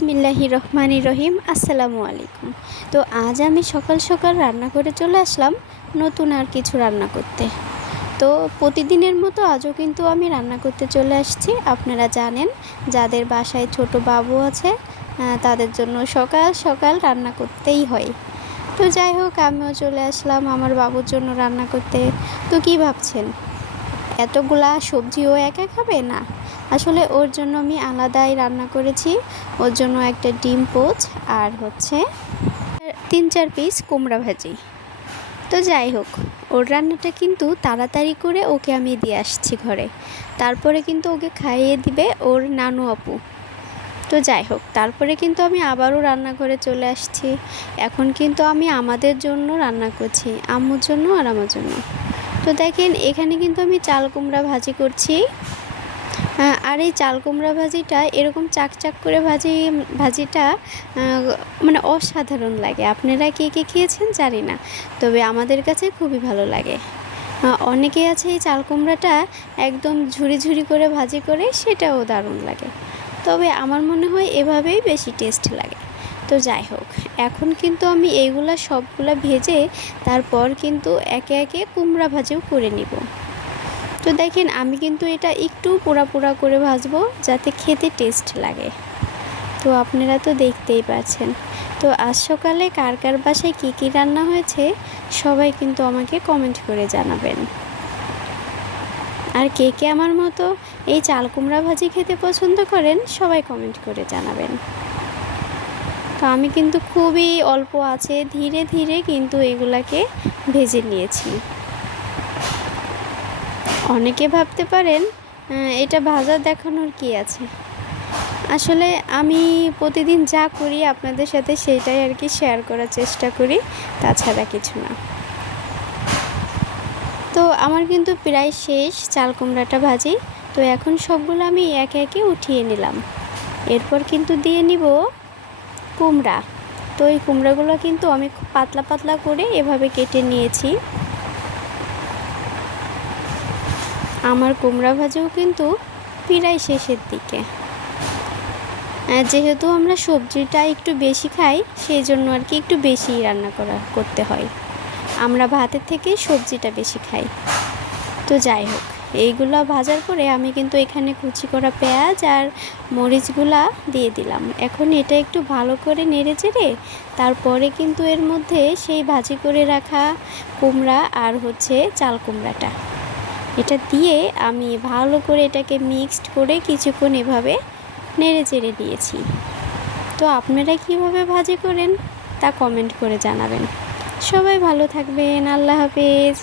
বিসমিল্লাহির রহমানির রহিম। আসসালামু আলাইকুম। তো আজ আমি সকাল সকাল রান্না করে চলে আসলাম নতুন আর কিছু রান্না করতে। তো প্রতিদিনের মতো আজও কিন্তু আমি রান্না করতে চলে আসছি। আপনারা জানেন যাদের বাসায় ছোট বাবু আছে তাদের জন্য সকাল সকাল রান্না করতেই হয়। তো যাই হোক, আমিও চলে আসলাম আমার বাবুর জন্য রান্না করতে। তো কী ভাবছেন এতগুলা সবজিও একা খাবে? না, আসলে ওর জন্য আমি আলাদাই রান্না করেছি। ওর জন্য একটা ডিম পোচ আর হচ্ছে 3-4 পিস কুমড়া ভাজি। তো যাই হোক, ওর রান্নাটা কিন্তু তাড়াতাড়ি করে ওকে আমি দিয়ে আসছি ঘরে, তারপরে কিন্তু ওকে খাইয়ে দিবে ওর নানু আপু। তো যাই হোক, তারপরে কিন্তু আমি আবারও রান্নাঘরে চলে আসছি। এখন কিন্তু আমি আমাদের জন্য রান্না করছি, আম্মুর জন্য আর আমার জন্য। তো দেখেন, এখানে কিন্তু আমি চাল কুমড়া ভাজি করছি। আর এই চাল কুমড়া ভাজিটা এরকম চাকচাক করে ভাজিটা মানে অসাধারণ লাগে। আপনারা কে কে খেয়েছেন জানি না, তবে আমাদের কাছে খুবই ভালো লাগে। অনেকেই আছে এই চাল কুমড়াটা একদম ঝুরি ঝুরি করে ভাজি করে, সেটাও দারুণ লাগে। তবে আমার মনে হয় এভাবেই বেশি টেস্ট লাগে। তো যাই হোক, এখন কিন্তু আমি এইগুলা সবগুলা ভেজে তারপর কিন্তু একে একে কুমড়া ভাজিও করে নিব। তো দেখেন, আমি কিন্তু এটা একটু পোড়া পোড়া করে ভাজবো যাতে খেতে টেস্ট লাগে। তো আপনারা তো দেখতেই পাচ্ছেন। তো আজ সকালে কার কার বাসায় কী কী রান্না হয়েছে সবাই কিন্তু আমাকে কমেন্ট করে জানাবেন। আর কে কে আমার মতো এই চাল কুমড়া ভাজি খেতে পছন্দ করেন সবাই কমেন্ট করে জানাবেন। তো আমি কিন্তু খুবই অল্প আছে ধীরে ধীরে কিন্তু এগুলাকে ভেজে নিয়েছি। অনেকে ভাবতে পারেন এটা ভাজা দেখানোর কি আছে। আসলে আমি প্রতিদিন যা করি আপনাদের সাথে সেটাই আর কি শেয়ার করার চেষ্টা করি, তাছাড়া কিছু না। তো আমার কিন্তু প্রায় শেষ চাল কুমড়াটা ভাজি। তো এখন সবগুলো আমি একে একে উঠিয়ে নিলাম। এরপর কিন্তু দিয়ে নিব কুমড়া। তো এই কুমড়াগুলো কিন্তু আমি খুব পাতলা পাতলা করে এভাবে কেটে নিয়েছি। আমার কুমড়া ভাজিও কিন্তু প্রায় শেষের দিকে। যেহেতু আমরা সবজিটা একটু বেশি খাই, সেই জন্য আর কি একটু বেশি রান্না করতে হয়। আমরা ভাতের থেকে সবজিটা বেশি খাই। তো যাই হোক, এইগুলো ভাজার পরে আমি কিন্তু এখানে কুচি করা পেঁয়াজ আর মরিচগুলা দিয়ে দিলাম। এখন এটা একটু ভালো করে নেড়ে চেড়ে তারপরে কিন্তু এর মধ্যে সেই ভাজি করে রাখা কুমড়া আর হচ্ছে চাল কুমড়াটা এটা দিয়ে আমি ভালো করে এটাকে মিক্সড করে কিছুক্ষণ এভাবে নেড়ে চেড়ে দিয়েছি। তো আপনারা কিভাবে ভাজি করেন তা কমেন্ট করে জানাবেন। সবাই ভালো থাকবেন। আল্লাহ হাফেজ।